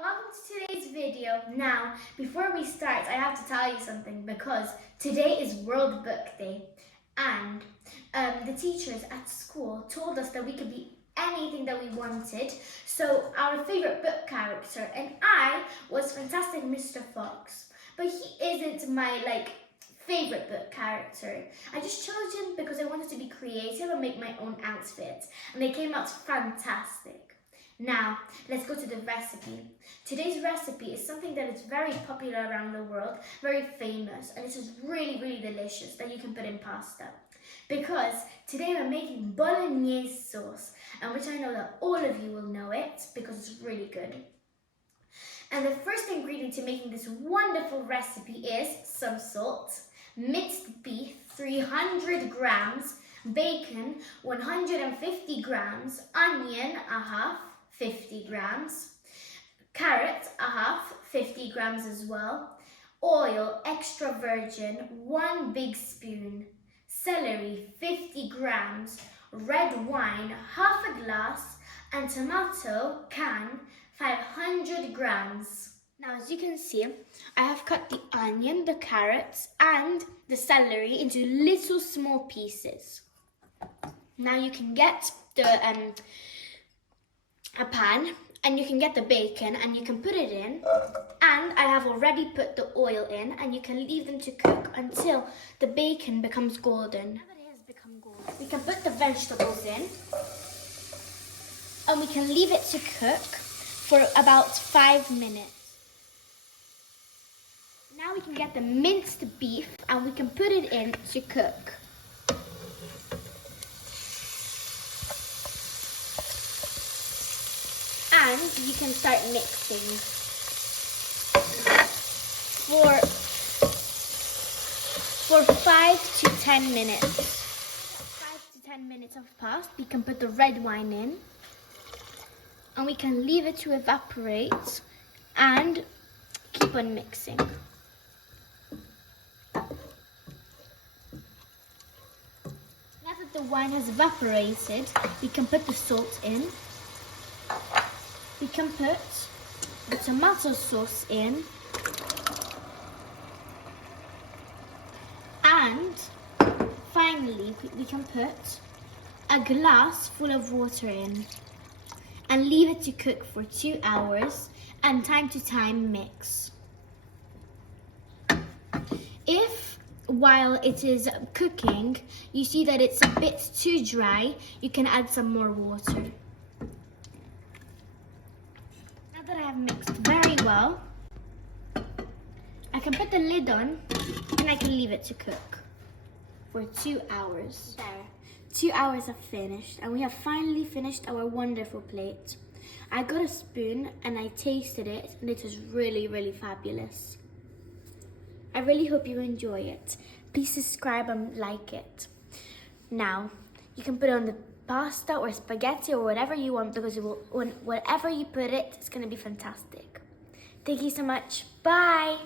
and welcome to today's video. Now, before we start, I have to tell you something because today is World Book Day and the teachers at school told us that we could be anything that we wanted. So our favourite book character, and I was Fantastic Mr. Fox, but he isn't my favourite book character. I just chose him because I wanted to be creative and make my own outfits, and they came out fantastic. Now, let's go to the recipe. Today's recipe is something that is very popular around the world, very famous, and this is really, really delicious that you can put in pasta. Because today we're making Bolognese sauce, and which I know that all of you will know it because it's really good. And the first ingredient to making this wonderful recipe is some salt, minced beef, 300 grams, bacon, 150 grams, onion, a half, 50 grams, carrot, a half, 50 grams as well, oil, extra virgin, 1 big spoon, celery, 50 grams, red wine, half a glass, and tomato can, 500 grams. Now, as you can see, I have cut the onion, the carrots, and the celery into little small pieces. Now you can get a pan, and you can get the bacon and you can put it in, and I have already put the oil in, and you can leave them to cook until the bacon becomes golden. Now that it has become golden, we can put the vegetables in and we can leave it to cook for about 5 minutes. Now we can get the minced beef and we can put it in to cook. And you can start mixing for 5 to 10 minutes. 5 to 10 minutes have passed. We can put the red wine in and we can leave it to evaporate and keep on mixing. Now that the wine has evaporated, we can put the salt in. We can put the tomato sauce in, and finally we can put a glass full of water in and leave it to cook for 2 hours and time to time mix. If while it is cooking you see that it's a bit too dry, you can add some more water. That I have mixed very well, I can put the lid on and I can leave it to cook for 2 hours. There, 2 hours have finished and we have finally finished our wonderful plate. I got a spoon and I tasted it and it was really, really fabulous. I really hope you enjoy it. Please subscribe and like it. Now, you can put it on the pasta or spaghetti or whatever you want, because whatever you put it, it's going to be fantastic. Thank you so much. Bye.